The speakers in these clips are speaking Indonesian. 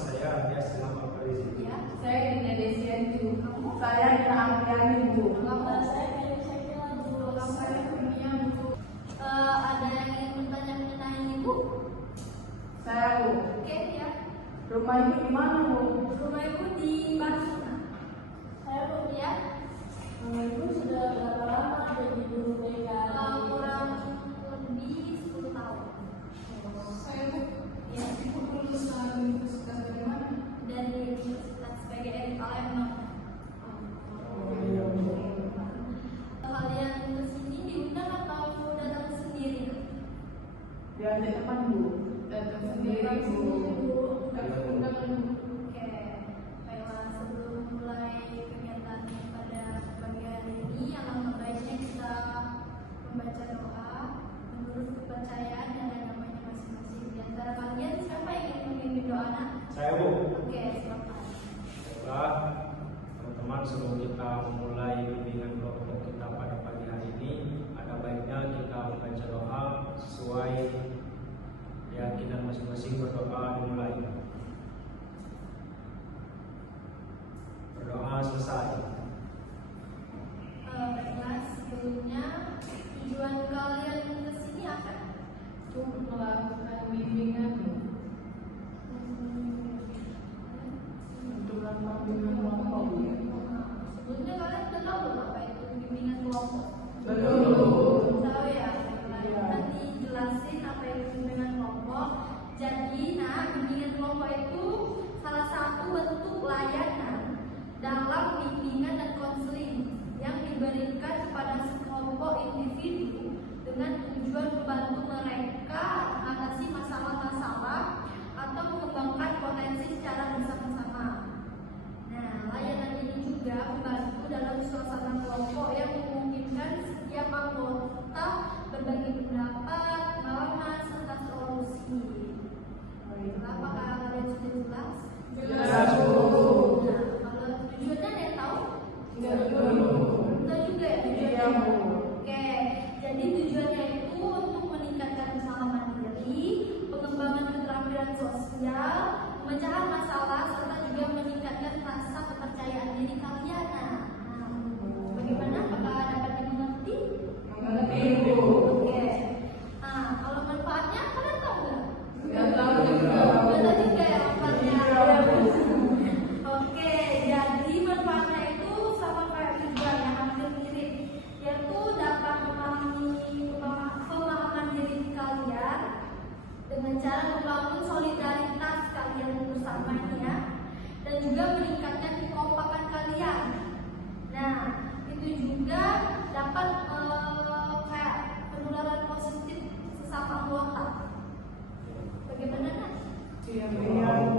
saya Alias Imam Al-Farizi. Ya, saya Dina Desianju. Saya Dina Amriani, Bu. Saya Syakila, Bu. Saya Kurnia, Bu. Ada yang ingin bertanya mengenai Ibu? Saya, Bu. Oke, ya. Rumah Ibu di mana, Bu? Rumah Ibu di Basuna. Saya Bu, ya. Rumah Ibu sudah berapa lama jadi guru BK? Kurang lebih 10 tahun. Saya, Bu. Ya, Ibu lulusan universitas dari mana? Dari Universitas PGRI Palembang. Kalian kesini diundang atau datang sendiri? Diajak teman, Bu. Datang sendiri, Bu. Datang undangan, Bu. Oke, baiklah, sebelum mulai kegiatan pada pagi hari ini, alangkah baiknya kita membaca doa menurut kepercayaan dan agamanya masing-masing. Di antara kalian siapa yang ingin memimpin doa? Nak? Saya, Bu. Oke, silakan. Baiklah, teman-teman, sebelum kita memulai bimbingan kelompok kita pada pagi hari ini, ada baiknya kita membaca doa sesuai keyakinan masing-masing. Berdoa dimulai. Berdoa selesai. Baiklah, sebelumnya tujuan kalian ke sini apa? Untuk melakukan bimbingan, Bu. Untuk melakukan bimbingan kelompok, Bu. Sebelumnya kalian udah tahu belum apa itu bimbingan kelompok? Belum. Tahu ya? Nanti jelasin apa itu bimbingan kelompok. Jadi, bimbingan kelompok itu salah satu bentuk layanan dalam bimbingan dan konseling yang diberikan kepada sekelompok individu dengan tujuan membantu mereka mengatasi masalah-masalah atau mengembangkan potensi secara bersama-sama. Nah, layanan ini juga membantu dalam suasana kelompok yang memungkinkan setiap anggota berbagi pendapat, pengalaman, serta solusi. Apakah kalian sudah jelas? Jelas, Bu. Nah, kalau tujuannya ada yang tahu? Tidak dulu. Tahu juga ya tujuannya? Iya, Bu. Oke, jadi tujuannya itu untuk meningkatkan usaha mandiri, pengembangan keterampilan sosial, pemecahan masalah, serta juga meningkatkan rasa kepercayaan diri kalian. Nah, bagaimana? Apakah dapat dimengerti? Mengerti, Bu. Oke. Nah, kalau manfaatnya kalian tahu nggak? Tidak tahu juga. Nggak tahu juga ya manfaatnya. Iya, Bu. Oke, jadi manfaatnya itu sama kayak juga yang hampir mirip, yaitu dapat memahami pemahaman diri kalian dengan cara membangun solidaritas kalian bersama ya, dan juga meningkatkan kekompakan kalian. Nah, itu juga dapat kayak penularan positif sesama anggota. Bagaimana Nak? Iya,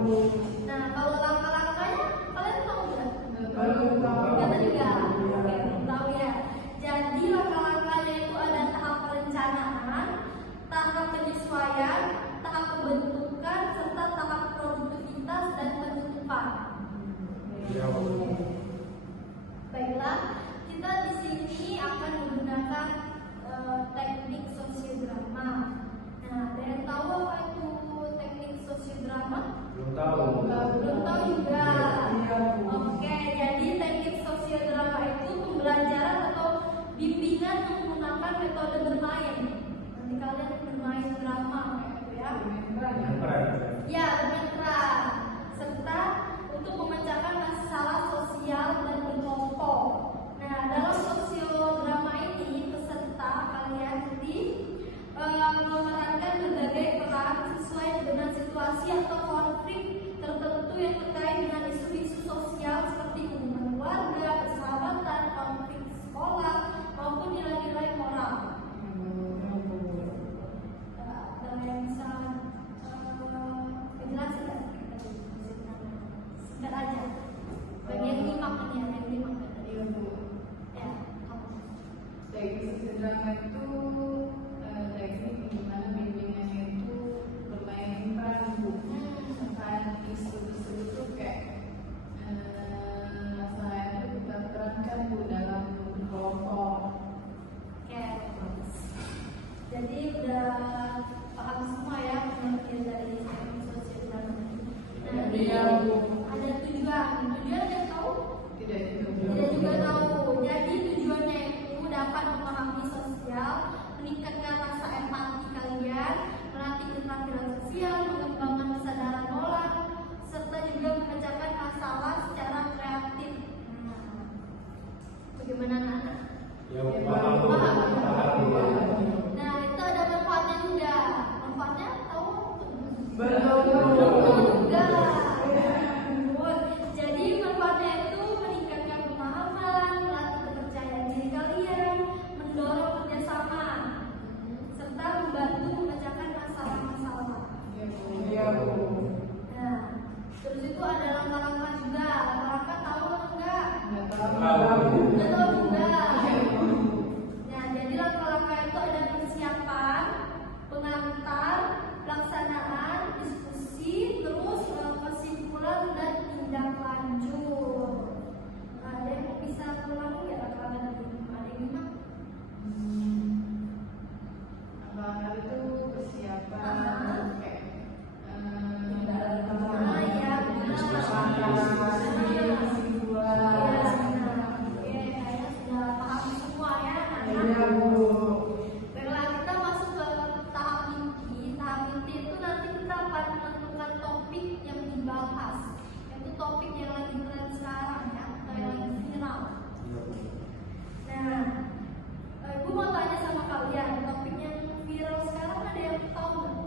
Bu. Nah, kalau langkah-langkahnya kalian tahu nggak? Belum tahu. Kata juga. Oke, belum tahu ya. Jadi langkah-langkahnya itu ada tahap perencanaan, tahap penyesuaian, tahap pembentukan, serta tahap produktivitas dan penutupan. Ya, Bu. Baiklah, kita di sini akan menggunakan teknik sosiodrama. Nah, ada yang tahu apa itu teknik sosiodrama? Belum tahu. Belum tahu juga. Iya, Bu. Oke, jadi teknik sosiodrama itu pembelajaran atau bimbingan menggunakan metode bermain. Nanti kalian bermain drama gitu ya. Yang keren. Ya, bermain peran. Serta untuk memecahkan masalah sosial dan berkelompok. Nah, dalam sosiodrama ini peserta kalian nanti memerankan berbagai peran sesuai dengan situasi atau konflik tertentu yang terkait dengan isu-isu sosial seperti hubungan keluarga, persahabatan, konflik sekolah, maupun nilai-nilai moral. Ada yang bisa menjelaskan Iya, Bu. ada tujuan. Tujuan yang tahu? Tidak Tidak juga tahu. Jadi tujuannya itu dapat memahami sosial, meningkatkan rasa empati kalian, melatih keterampilan sosial, mengembangkan kesadaran moral, serta juga memecahkan masalah secara kreatif. Nah, bagaimana anak? Ya, paham Bu. Nah, itu ada manfaatnya juga. Manfaatnya tahu? Belum. Enggak. Jadi manfaatnya itu meningkatkan pemahaman, melatih kepercayaan diri kalian, mendorong kerjasama, serta membantu memecahkan masalah-masalah. Iya, Bu. Nah, terus itu ada langkah-langkah juga. Langkah tahu atau enggak? Nggak tahu. Enggak tahu juga. Nah, jadi langkah-langkah itu ada persiapan, pengantar, pelaksanaan, diskusi, terus kesimpulan dan tindak lanjut. Nah, ada yang bisa pulang ya langkah-langkah tadi? Ada yang gimana? Langkah itu persiapan kayak Ah, ya, benar. Oke, kayaknya sudah paham semua ya, anak-anak. Baiklah, kita masuk ke tahap inti. Tahap inti itu nanti kita akan menentukan topik yang dibahas. Itu topik yang lagi tren sekarang ya, atau yang lagi viral. Nah, Ibu mau tanya sama kalian, topik yang viral sekarang ada yang tahu nggak?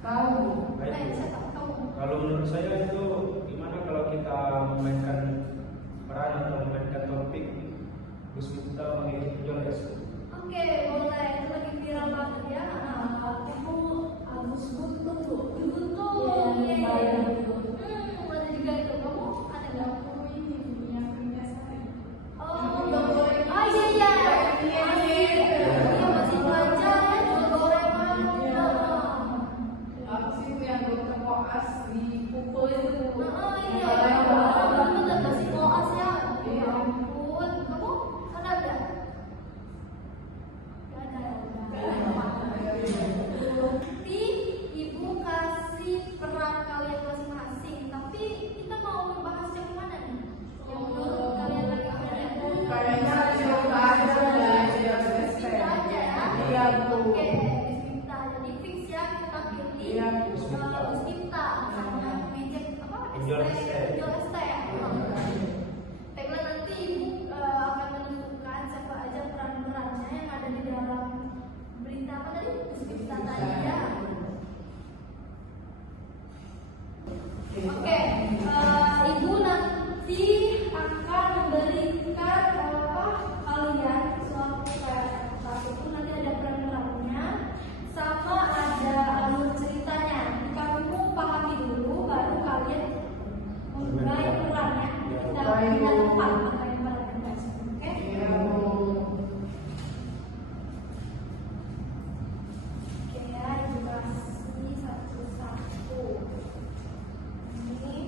Tahu. Siapa tahu? Kalau menurut saya itu gimana kalau kita memainkan peran atau memainkan topik Gus Miftah mengikuti Joles? Oke, boleh. Itu lagi viral banget ya. Aku Agus Guntur Bu. Betul. Iya, Iya. iya, Bu. Ada juga itu. Kamu ada nggak? Aku ini yang punya saya. Oh, iya iya. Iya masih belajar ya, juga Doraemon. Aku sih punya dokter koas dipukul itu. Oh iya. Kamu udah masih koas ya? Ya ampun. Kamu ada nggak? Nggak ada. Nanti Ibu kasih peran kalian masing-masing. Tapi kita mau bahas yang mana nih? Yang menurut kalian lagi ada? Kayaknya coba aja belajar Kita aja ya. Iya, Bu. Oke, Bismillah. Jadi fix ya kita pilih Iya, Bismillah. Sama Magic apa? Angel ST. Angel ST ya. Baiklah, nanti Ibu akan menentukan siapa aja peran-perannya yang ada di dalam berita apa tadi? Bismillah tadi ya. Oke, Ibu nanti akan memberikan kalian suatu kayak satu itu nanti ada peran-perannya sama ada alur ceritanya. Kamu pahami dulu baru kalian memulai perannya. Kita pindah tempat apa yang perannya guys. Oke? Iya, Bu. Oke ya, Ibu kasih satu-satu. Ini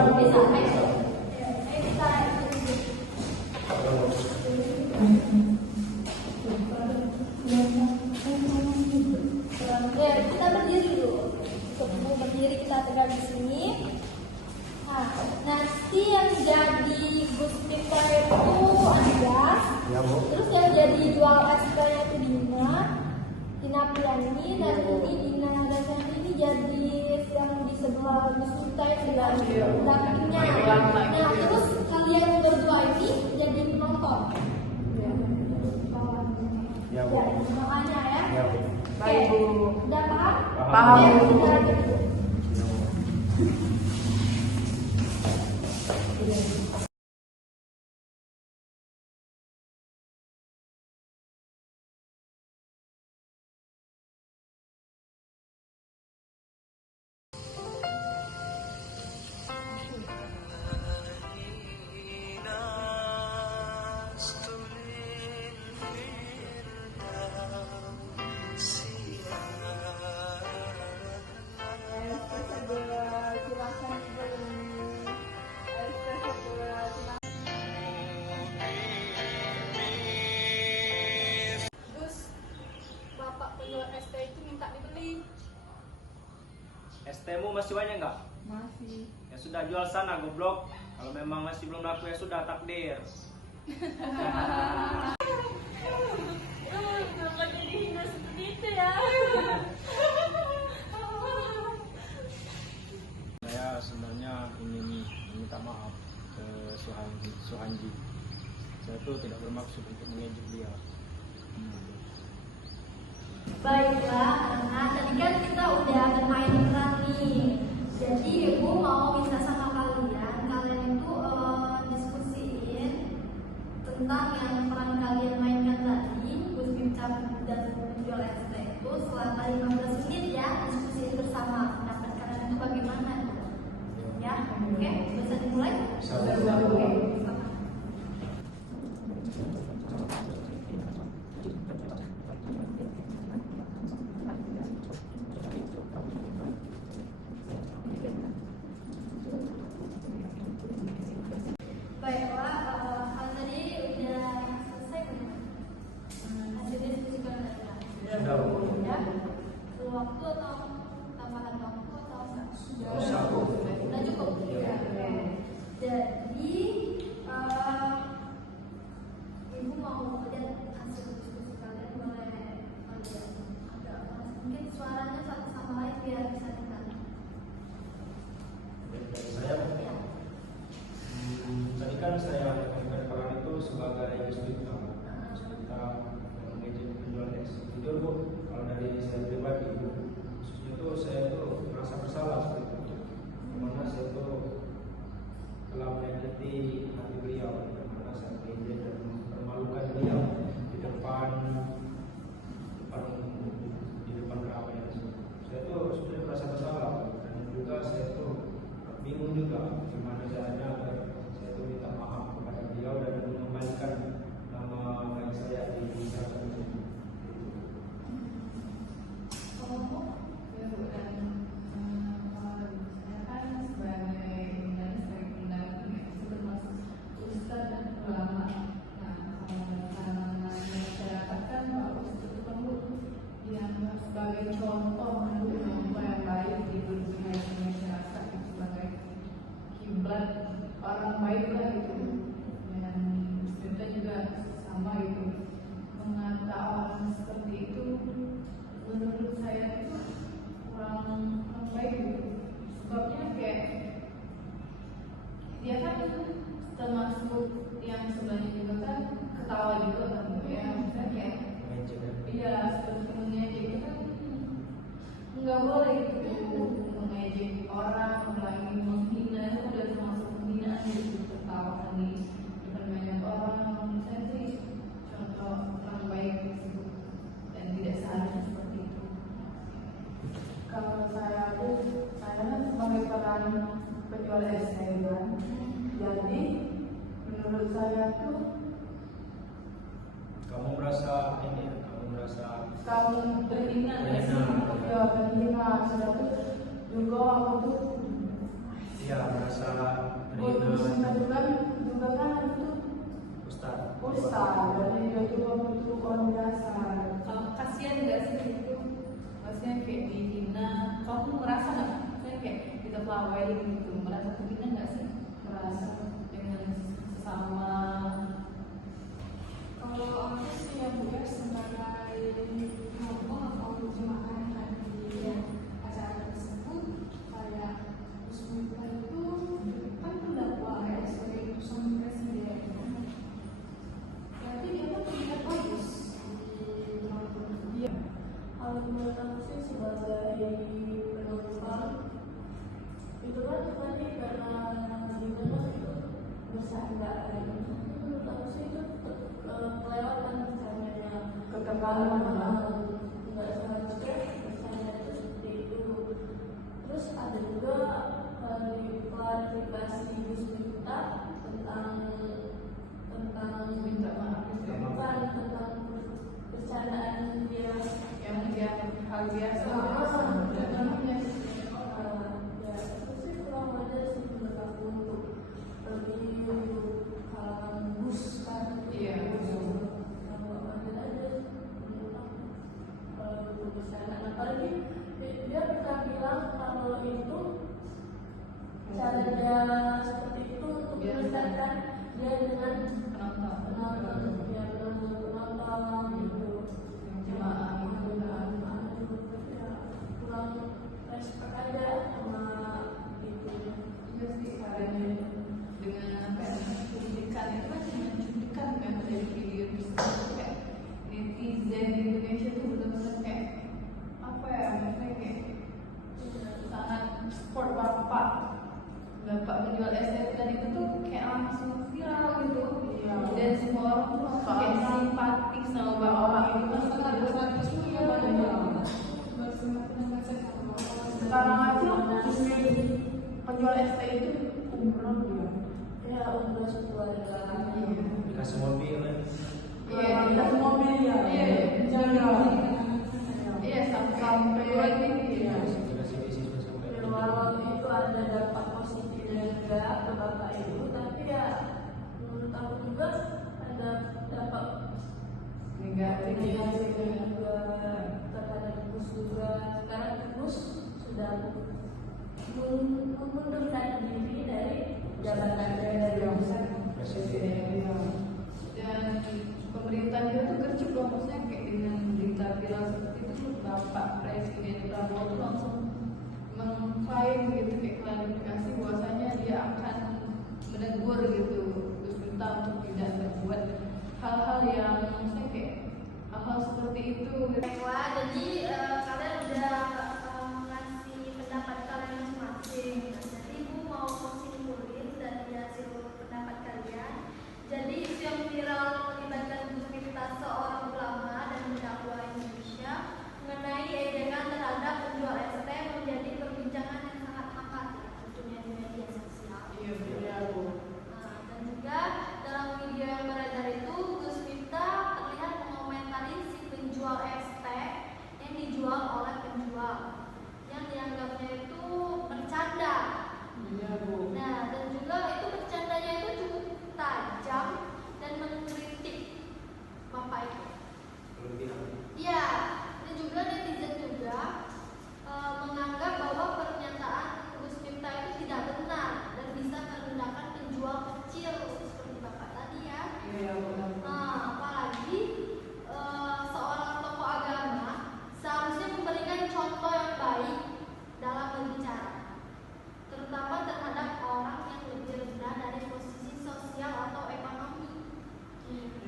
Bisa. Ayo kita. Ya, kita berdiri dulu. Sebelum berdiri kita tegak di sini. Nah, nanti yang jadi Gus Miftah itu Anjas. Ya, Bu. Terus yang jadi jual SK-nya itu Dina Priani, dan ini Dina Dasani ini jadi yang di sebelah Gus Miftah itu dapingnya. Nah, terus kalian berdua ini jadi penonton. Ya, Bu. Ya, makanya ya. Ya, Bu. Baik, Bu. Udah paham? Paham, Ya, Bu. udah gitu. Terus bapak penjual ST itu minta dibeli. ST-mu masih banyak nggak? Masih. Ya sudah, jual sana goblok. Kalau memang masih belum laku ya sudah, takdir. Kenapa jadi hina seperti itu ya? Saya sebenarnya ingin meminta maaf ke Suhanji. Saya tuh tidak bermaksud untuk mengejek dia. Baiklah, nah tadi kan kita udah bermain peran nih. Jadi ibu mau minta sama kalian itu diskusiin tentang yang peran kalian mainkan tadi, Gus Miftah dan penjual ST itu selama 15 menit ya, diskusiin bersama pendapat kalian itu bagaimana? Ya, oke, bisa dimulai? Bisa. Oke. Baiklah, hal tadi udah selesai belum? Hasil diskusi kalian ada? Sudah, Bu. Ya, perlu waktu atau tambahan waktu atau enggak? Usah, Bu. Udah cukup? Iya. Oke. Jadi, ibu mau lihat hasil diskusi kalian, boleh kalian agak mungkin suaranya satu sama lain biar bisa dengar. Dari saya, Ya. tadi kan saya menyampaikan peran itu sebagai justifikasi. Kita mengejek penjual es. Jujur, Bu, kalau dari saya pribadi, khususnya itu saya tuh merasa bersalah seperti itu. Dimana saya tuh telah menyakiti hati beliau, dimana saya mengejek dan mempermalukan beliau di depan ramai. Saya tuh sebenarnya merasa bersalah, dan juga saya tuh bingung juga gimana caranya agar saya tuh minta maaf kepada beliau dan mengembalikan nama baik saya di masyarakat itu. Sebagai contoh yang baik di dunia masyarakat, sebagai kiblat orang baik lah gitu. Dan kita juga sama itu, mengata orang seperti itu menurut saya itu kurang baik gitu. Sebabnya kayak dia kan termasuk yang sebenarnya juga kan ketawa juga kan ya, misalnya kayak iya seperti mengejek itu kan nggak boleh gitu, mengejek orang, apalagi menghina itu udah termasuk penghinaan gitu, tertawa di depan banyak orang. Saya sih contoh orang baik gitu, dan tidak seharusnya seperti itu. Kalau saya kan sebagai peran penjual es kan, jadi menurut saya tuh Kamu merasa ini, kamu merasa kamu berhina, ya berhina. Sudah tuh juga aku tuh ya merasa Gus terhina. juga kan itu Ustaz, dan dia juga butuh orang biasa. Kalau kasihan nggak sih itu? Maksudnya kayak dihina. Kamu merasa nggak? Saya kayak kita pelawai gitu, merasa terhina nggak sih? Merasa dengan sesama. Kalau aku sih ya Bu ya, sebagai kelompok atau jemaah yang ada di acara tersebut, kayak Gus Miftah itu kan pendakwa ya sebagai utusan presiden. Berarti dia tuh terlihat bagus di kelompok itu. Iya. Kalau menurut aku sih sebagai penumpang itu kan tadi karena gimana itu bersandar gitu. Menurut aku sih itu kelewatan bercandanya ketebalan nggak seharusnya bersandar itu seperti itu. Terus ada juga klarifikasi Gus Miftah tentang Minta maaf gitu ya. bukan tentang bercandaan dia Yang dia hal biasa. ya itu sih kurang aja sih menurut aku untuk lebih kalangan bus kan Iya. kalau ada aja menurut aku kalau untuk bercandaan apalagi dia pernah bilang kalau itu cara dia seperti itu untuk Dia menyelesaikan dia dengan Penonton. ya penonton gitu Jemaah gitu kan. kurang respect aja sama itu. Iya sih, karena dengan apa ya, cuplikan itu kan cuma cuplikan kan dari video tersebut, kayak netizen di Indonesia tuh benar-benar kayak apa ya, maksudnya kayak sangat support bapak menjual ST tadi itu tuh kayak langsung viral gitu. Iya. Dan semua orang tuh langsung kayak simpatik sama bapak itu. Sekarang aja penjual ST itu umroh dia. Ya umroh sekeluarga. Dikasih mobil kan. Iya, dikasih mobil ya. Iya. Iya, sampai ini ya. Dikasih beasiswa sampai. Walau itu ada dampak positifnya juga ke bapak ibu, tapi ya menurut aku juga ada dampak Negatif. juga terhadap Gus juga. Sekarang Gus sudah mengundurkan diri dari jabatannya dari Presiden. Dan pemerintah dia tuh gercep loh, maksudnya kayak dengan berita viral seperti itu Bapak Presiden Prabowo tuh langsung mengklaim gitu, kayak klarifikasi bahwasanya dia akan menegur gitu Gus Miftah untuk tidak membuat hal-hal yang maksudnya kayak hal-hal seperti itu gitu. Wah, jadi kalian udah ngasih pendapat kalian masing-masing. Jadi ibu mau simpulin dari hasil pendapat kalian. Jadi isu yang viral melibatkan Gus Miftah, seorang ulama dan pendakwah Indonesia, mengenai ejekan terhadap penjual ST menjadi perbincangan yang sangat hangat ya, tentunya di media sosial. Iya benar Bu. Dan juga dalam video yang beredar itu Gus Miftah terlihat mengomentari si penjual ST yang dijual oleh penjual yang dianggapnya itu bercanda. Iya Bu. Nah, dan juga itu bercandanya itu cukup tajam dan mengkritik bapak itu. Iya, dan juga netizen juga menganggap bahwa pernyataan Gus Miftah itu tidak benar dan bisa merendahkan penjual kecil seperti bapak tadi ya. Iya benar. Nah, apalagi seorang tokoh agama seharusnya memberikan contoh yang baik dalam berbicara, terutama terhadap orang yang lebih rendah dari posisi sosial atau ekonomi.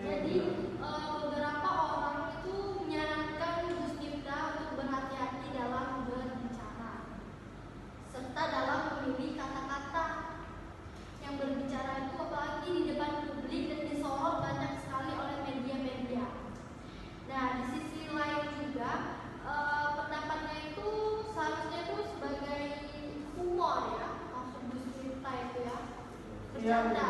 Jadi beberapa orang itu menyarankan Gus Miftah untuk berhati-hati dalam berbicara, serta dalam memilih kata-kata yang berbicara itu, apalagi di depan publik dan disorot banyak sekali oleh media-media. Nah, di sisi lain juga pendapatnya itu seharusnya itu sebagai humor ya, maksud Gus Miftah itu ya, bercanda.